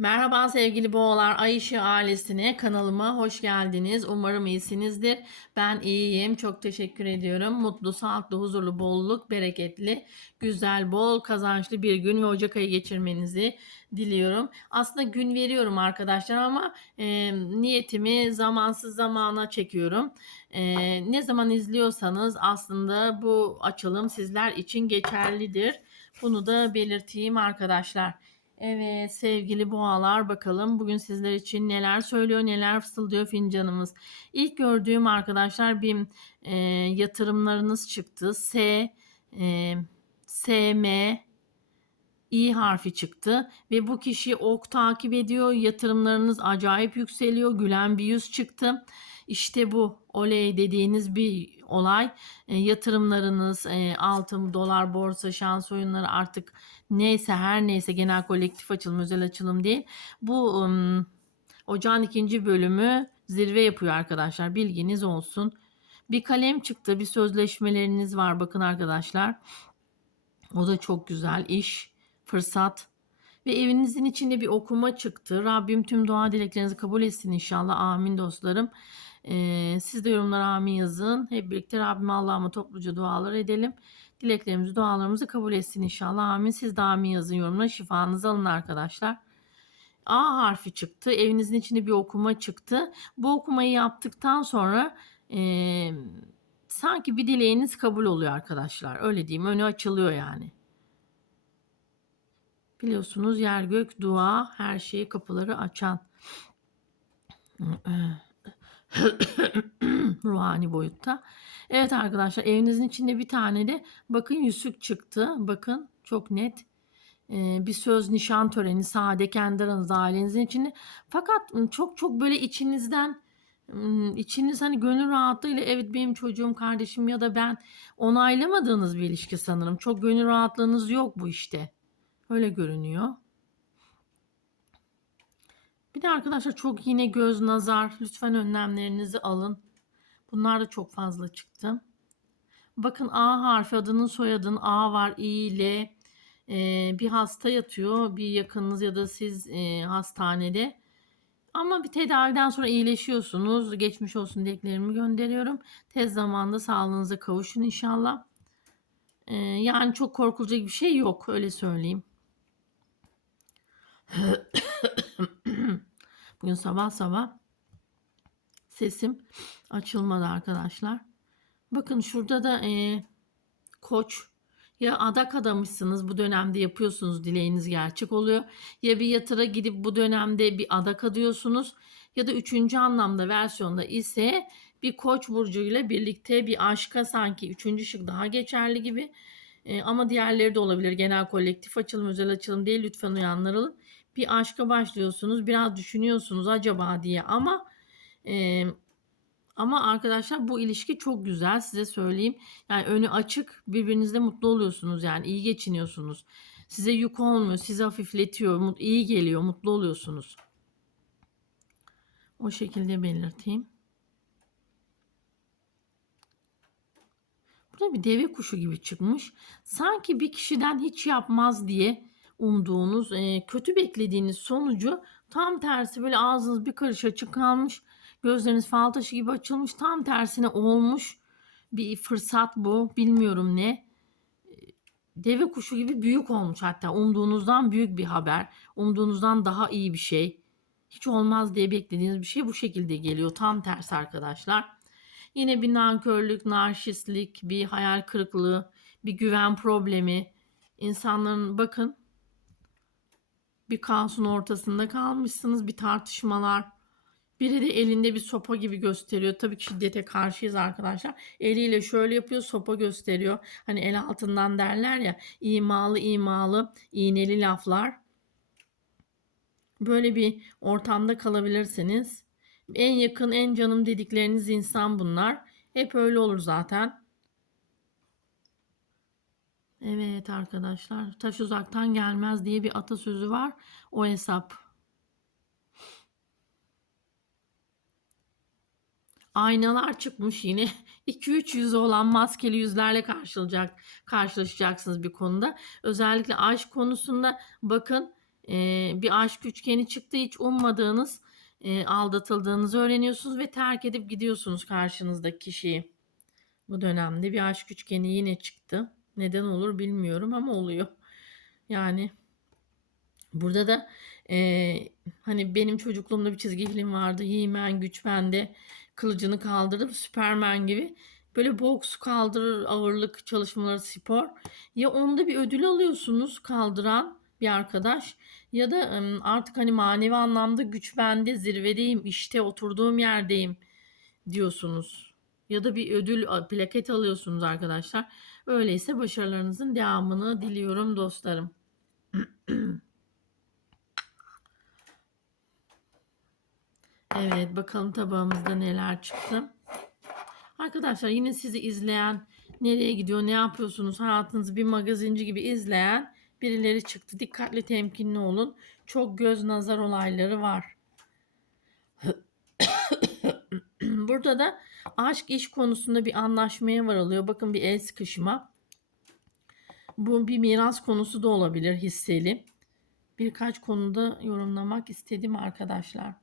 Merhaba sevgili boğalar, Ayşe ailesine kanalıma hoş geldiniz. Umarım iyisinizdir. Ben iyiyim. Çok teşekkür ediyorum. Mutlu, sağlıklı, huzurlu, bolluk, bereketli, güzel, bol kazançlı bir gün ve Ocak ayı geçirmenizi diliyorum. Aslında gün veriyorum arkadaşlar ama e, niyetimi zamansız zamana çekiyorum. E, ne zaman izliyorsanız aslında bu açılım sizler için geçerlidir. Bunu da belirteyim arkadaşlar. Evet sevgili boğalar bakalım bugün sizler için neler söylüyor neler fısıldıyor fincanımız. İlk gördüğüm arkadaşlar bir e, yatırımlarınız çıktı. S, e, S, M, İ harfi çıktı ve bu kişi ok takip ediyor. Yatırımlarınız acayip yükseliyor. Gülen bir yüz çıktı. İşte bu oley dediğiniz bir olay. E, yatırımlarınız, e, altın, dolar, borsa, şans oyunları artık neyse her neyse genel kolektif açılım, özel açılım değil. Bu um, ocağın ikinci bölümü zirve yapıyor arkadaşlar. Bilginiz olsun. Bir kalem çıktı. Bir sözleşmeleriniz var. Bakın arkadaşlar. O da çok güzel. iş, fırsat ve evinizin içinde bir okuma çıktı. Rabbim tüm dua dileklerinizi kabul etsin inşallah. Amin dostlarım. Ee, siz de yorumlara amin yazın. Hep birlikte Rabbim Allah'ıma topluca dualar edelim. Dileklerimizi, dualarımızı kabul etsin inşallah. Amin. Siz de amin yazın yorumlara. Şifanızı alın arkadaşlar. A harfi çıktı. Evinizin içinde bir okuma çıktı. Bu okumayı yaptıktan sonra e, sanki bir dileğiniz kabul oluyor arkadaşlar. Öyle diyeyim. Önü açılıyor yani. Biliyorsunuz yer gök dua her şeyi kapıları açan ruhani boyutta. Evet arkadaşlar evinizin içinde bir tane de bakın yüzük çıktı. Bakın çok net ee, bir söz nişan töreni sade kendi aranızda ailenizin içinde. Fakat çok çok böyle içinizden içiniz hani gönül rahatlığıyla evet benim çocuğum kardeşim ya da ben onaylamadığınız bir ilişki sanırım. Çok gönül rahatlığınız yok bu işte. Öyle görünüyor. Bir de arkadaşlar çok yine göz nazar. Lütfen önlemlerinizi alın. Bunlar da çok fazla çıktı. Bakın A harfi adının soyadının A var, İ, L. Ee, bir hasta yatıyor. Bir yakınınız ya da siz e, hastanede. Ama bir tedaviden sonra iyileşiyorsunuz. Geçmiş olsun dileklerimi gönderiyorum. Tez zamanda sağlığınıza kavuşun inşallah. Ee, yani çok korkulacak bir şey yok öyle söyleyeyim. Bugün sabah sabah sesim açılmadı arkadaşlar. Bakın şurada da e, koç ya adak adamışsınız bu dönemde yapıyorsunuz dileğiniz gerçek oluyor. Ya bir yatıra gidip bu dönemde bir adak adıyorsunuz. Ya da üçüncü anlamda versiyonda ise bir koç burcuyla birlikte bir aşka sanki üçüncü şık daha geçerli gibi. E, ama diğerleri de olabilir. Genel kolektif açılım, özel açılım değil. Lütfen uyanlaralım bir aşka başlıyorsunuz. Biraz düşünüyorsunuz acaba diye ama e, ama arkadaşlar bu ilişki çok güzel size söyleyeyim. Yani önü açık birbirinizle mutlu oluyorsunuz yani iyi geçiniyorsunuz. Size yük olmuyor, sizi hafifletiyor, iyi geliyor, mutlu oluyorsunuz. O şekilde belirteyim. Burada bir deve kuşu gibi çıkmış. Sanki bir kişiden hiç yapmaz diye umduğunuz, e, kötü beklediğiniz sonucu tam tersi böyle ağzınız bir karış açık kalmış. Gözleriniz fal taşı gibi açılmış. Tam tersine olmuş bir fırsat bu. Bilmiyorum ne. Deve kuşu gibi büyük olmuş hatta. Umduğunuzdan büyük bir haber. Umduğunuzdan daha iyi bir şey. Hiç olmaz diye beklediğiniz bir şey bu şekilde geliyor. Tam tersi arkadaşlar. Yine bir nankörlük, narşistlik, bir hayal kırıklığı, bir güven problemi. İnsanların bakın bir kaosun ortasında kalmışsınız. Bir tartışmalar. Biri de elinde bir sopa gibi gösteriyor. Tabii ki şiddete karşıyız arkadaşlar. Eliyle şöyle yapıyor sopa gösteriyor. Hani el altından derler ya imalı imalı iğneli laflar. Böyle bir ortamda kalabilirsiniz. En yakın en canım dedikleriniz insan bunlar. Hep öyle olur zaten. Evet arkadaşlar taş uzaktan gelmez diye bir atasözü var. O hesap. Aynalar çıkmış yine. 2-3 yüzü olan maskeli yüzlerle karşılaşacak, karşılaşacaksınız bir konuda. Özellikle aşk konusunda bakın e, bir aşk üçgeni çıktı. Hiç ummadığınız e, aldatıldığınızı öğreniyorsunuz ve terk edip gidiyorsunuz karşınızdaki kişiyi. Bu dönemde bir aşk üçgeni yine çıktı. Neden olur bilmiyorum ama oluyor. Yani burada da e, hani benim çocukluğumda bir çizgi film vardı. He-Man güç bende. Kılıcını kaldırıp Superman gibi böyle boks kaldırır ağırlık çalışmaları spor. Ya onda bir ödül alıyorsunuz kaldıran bir arkadaş ya da artık hani manevi anlamda güç bende zirvedeyim işte oturduğum yerdeyim diyorsunuz. Ya da bir ödül plaket alıyorsunuz arkadaşlar. Öyleyse başarılarınızın devamını diliyorum dostlarım. Evet bakalım tabağımızda neler çıktı. Arkadaşlar yine sizi izleyen, nereye gidiyor, ne yapıyorsunuz, hayatınızı bir magazinci gibi izleyen birileri çıktı. Dikkatli temkinli olun. Çok göz nazar olayları var. Burada da aşk iş konusunda bir anlaşmaya varılıyor. Bakın bir el sıkışma. Bu bir miras konusu da olabilir hisseli. Birkaç konuda yorumlamak istedim arkadaşlar.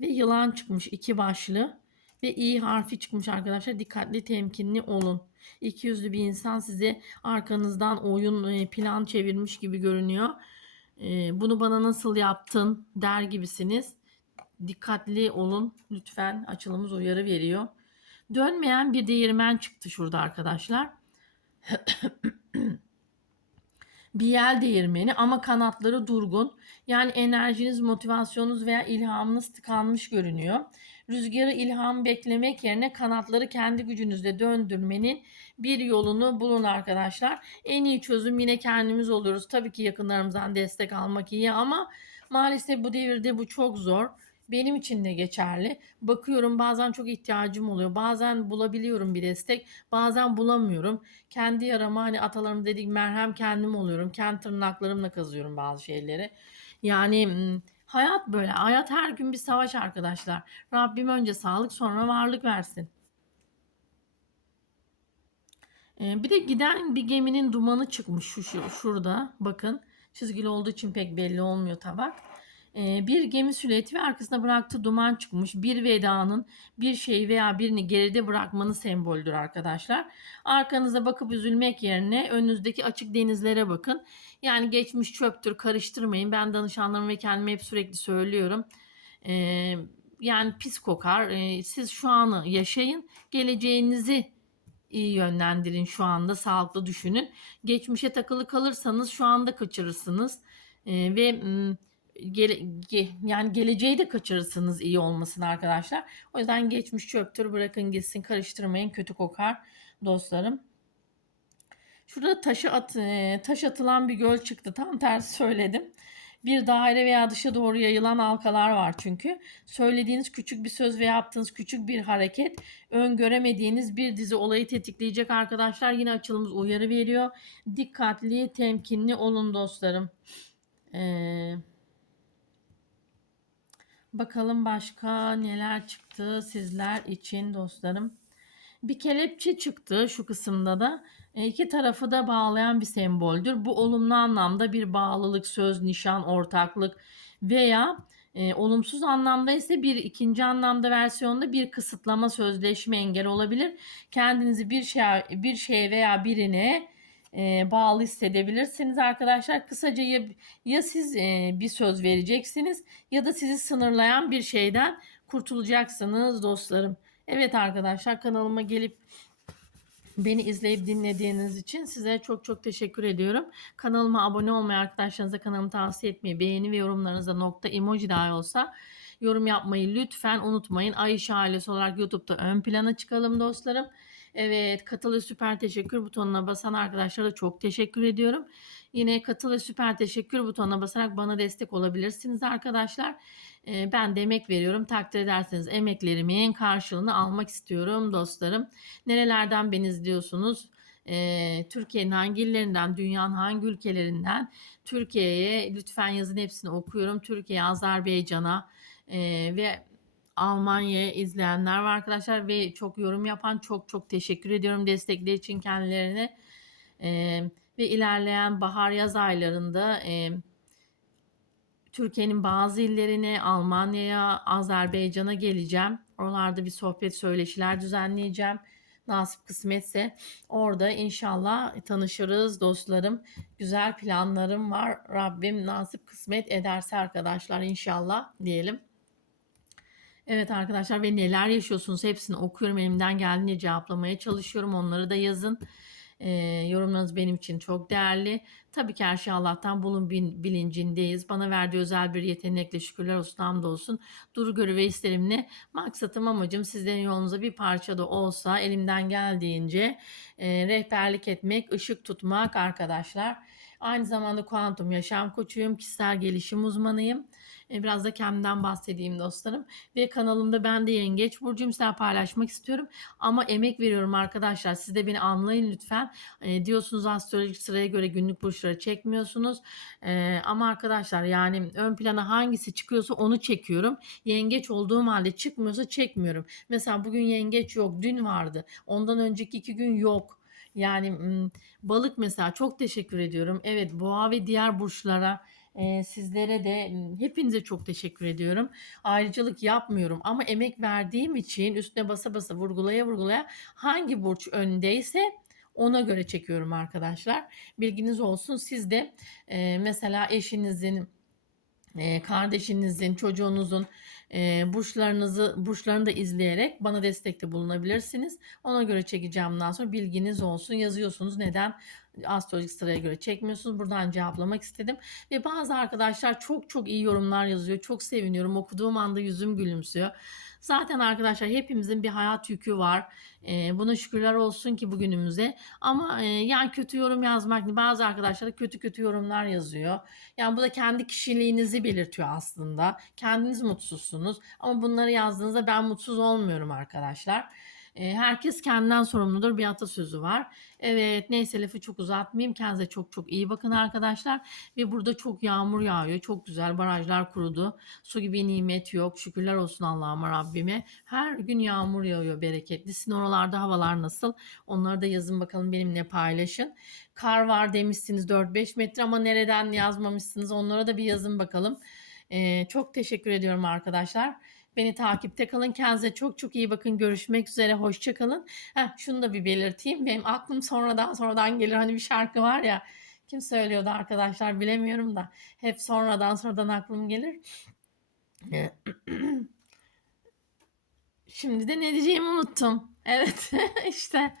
Ve yılan çıkmış iki başlı. Ve i harfi çıkmış arkadaşlar. Dikkatli temkinli olun. İki yüzlü bir insan size arkanızdan oyun e, plan çevirmiş gibi görünüyor. E, Bunu bana nasıl yaptın der gibisiniz. Dikkatli olun lütfen. Açılımız uyarı veriyor. Dönmeyen bir değirmen çıktı şurada arkadaşlar. bir yel değirmeni ama kanatları durgun. Yani enerjiniz, motivasyonunuz veya ilhamınız tıkanmış görünüyor. Rüzgarı ilham beklemek yerine kanatları kendi gücünüzle döndürmenin bir yolunu bulun arkadaşlar. En iyi çözüm yine kendimiz oluyoruz. Tabii ki yakınlarımızdan destek almak iyi ama maalesef bu devirde bu çok zor. Benim için de geçerli. Bakıyorum bazen çok ihtiyacım oluyor. Bazen bulabiliyorum bir destek. Bazen bulamıyorum. Kendi yarama hani atalarım dedik merhem kendim oluyorum. Kendi tırnaklarımla kazıyorum bazı şeyleri. Yani hayat böyle. Hayat her gün bir savaş arkadaşlar. Rabbim önce sağlık sonra varlık versin. Bir de giden bir geminin dumanı çıkmış şu, şu şurada. Bakın çizgili olduğu için pek belli olmuyor tabak. Ee, bir gemi silüeti ve arkasında bıraktığı duman çıkmış. Bir vedanın bir şey veya birini geride bırakmanın semboldür arkadaşlar. Arkanıza bakıp üzülmek yerine önünüzdeki açık denizlere bakın. Yani geçmiş çöptür karıştırmayın. Ben danışanlarım ve kendime hep sürekli söylüyorum. Ee, yani pis kokar. Ee, siz şu anı yaşayın. Geleceğinizi iyi yönlendirin şu anda sağlıklı düşünün. Geçmişe takılı kalırsanız şu anda kaçırırsınız ve mm, gele, ge- yani geleceği de kaçırırsınız iyi olmasın arkadaşlar. O yüzden geçmiş çöptür bırakın gitsin karıştırmayın kötü kokar dostlarım. Şurada taşı at, e, taş atılan bir göl çıktı. Tam tersi söyledim. Bir daire veya dışa doğru yayılan halkalar var çünkü. Söylediğiniz küçük bir söz ve yaptığınız küçük bir hareket öngöremediğiniz bir dizi olayı tetikleyecek arkadaşlar. Yine açılımız uyarı veriyor. Dikkatli, temkinli olun dostlarım. Ee, bakalım başka neler çıktı sizler için dostlarım. Bir kelepçe çıktı şu kısımda da. E, iki tarafı da bağlayan bir semboldür. Bu olumlu anlamda bir bağlılık, söz, nişan, ortaklık veya e, olumsuz anlamda ise bir ikinci anlamda versiyonda bir kısıtlama, sözleşme, engel olabilir. Kendinizi bir şey bir şeye veya birine e, bağlı hissedebilirsiniz arkadaşlar. Kısaca ya, ya siz e, bir söz vereceksiniz ya da sizi sınırlayan bir şeyden kurtulacaksınız dostlarım. Evet arkadaşlar kanalıma gelip beni izleyip dinlediğiniz için size çok çok teşekkür ediyorum. Kanalıma abone olmayı arkadaşlarınıza kanalımı tavsiye etmeyi, beğeni ve yorumlarınıza nokta emoji dahi olsa yorum yapmayı lütfen unutmayın. Ayşe ailesi olarak YouTube'da ön plana çıkalım dostlarım. Evet katıl süper teşekkür butonuna basan arkadaşlara çok teşekkür ediyorum. Yine katıl süper teşekkür butonuna basarak bana destek olabilirsiniz arkadaşlar. Ee, ben de emek veriyorum. Takdir ederseniz emeklerimin karşılığını almak istiyorum dostlarım. Nerelerden beni izliyorsunuz? Ee, Türkiye'nin hangi illerinden, dünyanın hangi ülkelerinden Türkiye'ye lütfen yazın hepsini okuyorum. Türkiye, Azerbaycan'a e, ve Almanya'ya izleyenler var arkadaşlar ve çok yorum yapan çok çok teşekkür ediyorum destekleri için kendilerine. Ee, ve ilerleyen bahar yaz aylarında e, Türkiye'nin bazı illerine, Almanya'ya, Azerbaycan'a geleceğim. Oralarda bir sohbet, söyleşiler düzenleyeceğim. Nasip kısmetse orada inşallah tanışırız dostlarım. Güzel planlarım var. Rabbim nasip kısmet ederse arkadaşlar inşallah diyelim. Evet arkadaşlar ve neler yaşıyorsunuz hepsini okuyorum. Elimden geldiğince cevaplamaya çalışıyorum. Onları da yazın. Ee, yorumlarınız benim için çok değerli. Tabii ki her şey Allah'tan bulun bilincindeyiz. Bana verdiği özel bir yetenekle şükürler olsun hamdolsun. Duru görü ve isterimle maksatım amacım sizlerin yolunuza bir parça da olsa elimden geldiğince e, rehberlik etmek, ışık tutmak arkadaşlar. Aynı zamanda kuantum yaşam koçuyum, kişisel gelişim uzmanıyım. E, Biraz da kendimden bahsedeyim dostlarım. Ve kanalımda ben de yengeç burcuyum. Size paylaşmak istiyorum. Ama emek veriyorum arkadaşlar. Siz de beni anlayın lütfen. E, diyorsunuz astrolojik sıraya göre günlük burçları çekmiyorsunuz. E, ama arkadaşlar yani ön plana hangisi çıkıyorsa onu çekiyorum. Yengeç olduğum halde çıkmıyorsa çekmiyorum. Mesela bugün yengeç yok. Dün vardı. Ondan önceki iki gün yok. Yani balık mesela çok teşekkür ediyorum. Evet boğa ve diğer burçlara sizlere de hepinize çok teşekkür ediyorum. Ayrıcalık yapmıyorum ama emek verdiğim için üstüne basa basa vurgulaya vurgulaya hangi burç öndeyse ona göre çekiyorum arkadaşlar. Bilginiz olsun siz de e, mesela eşinizin e, kardeşinizin, çocuğunuzun e, burçlarınızı burçlarını da izleyerek bana destekte bulunabilirsiniz. Ona göre çekeceğim bundan sonra bilginiz olsun. Yazıyorsunuz neden astrolojik sıraya göre çekmiyorsunuz. Buradan cevaplamak istedim. Ve bazı arkadaşlar çok çok iyi yorumlar yazıyor. Çok seviniyorum. Okuduğum anda yüzüm gülümsüyor. Zaten arkadaşlar hepimizin bir hayat yükü var. E, buna şükürler olsun ki bugünümüze. Ama e, yani kötü yorum yazmak bazı arkadaşlar kötü kötü yorumlar yazıyor. Yani bu da kendi kişiliğinizi belirtiyor aslında. Kendiniz mutsuzsunuz ama bunları yazdığınızda ben mutsuz olmuyorum arkadaşlar. E, herkes kendinden sorumludur bir atasözü var. Evet neyse lafı çok uzatmayayım. Kendinize çok çok iyi bakın arkadaşlar. Ve burada çok yağmur yağıyor. Çok güzel barajlar kurudu. Su gibi nimet yok. Şükürler olsun Allah'ıma Rabbime. Her gün yağmur yağıyor bereketli. Sizin oralarda havalar nasıl? Onları da yazın bakalım benimle paylaşın. Kar var demişsiniz 4-5 metre ama nereden yazmamışsınız onlara da bir yazın bakalım. Ee, çok teşekkür ediyorum arkadaşlar. Beni takipte kalın. Kendinize çok çok iyi bakın. Görüşmek üzere. Hoşçakalın. Heh, şunu da bir belirteyim. Benim aklım sonradan sonradan gelir. Hani bir şarkı var ya. Kim söylüyordu arkadaşlar bilemiyorum da. Hep sonradan sonradan aklım gelir. Şimdi de ne diyeceğimi unuttum. Evet işte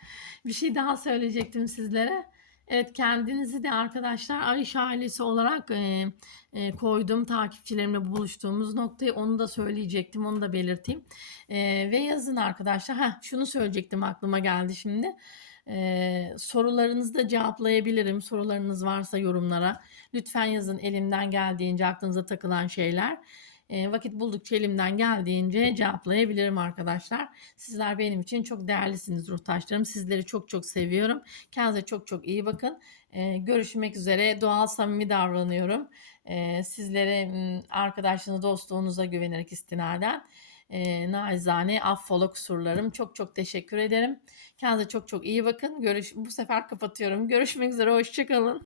bir şey daha söyleyecektim sizlere. Evet kendinizi de arkadaşlar Arış ailesi olarak e, e, koydum. Takipçilerimle buluştuğumuz noktayı onu da söyleyecektim. Onu da belirteyim. E, ve yazın arkadaşlar. Heh, şunu söyleyecektim aklıma geldi şimdi. E, sorularınızı da cevaplayabilirim. Sorularınız varsa yorumlara. Lütfen yazın elimden geldiğince aklınıza takılan şeyler. Vakit buldukça elimden geldiğince cevaplayabilirim arkadaşlar. Sizler benim için çok değerlisiniz ruhtaşlarım. Sizleri çok çok seviyorum. Kendinize çok çok iyi bakın. Görüşmek üzere. Doğal samimi davranıyorum. Sizlere m, arkadaşlığınıza, dostluğunuza güvenerek istinaden. E, naizane affola kusurlarım. Çok çok teşekkür ederim. Kendinize çok çok iyi bakın. Görüş bu sefer kapatıyorum. Görüşmek üzere. Hoşçakalın.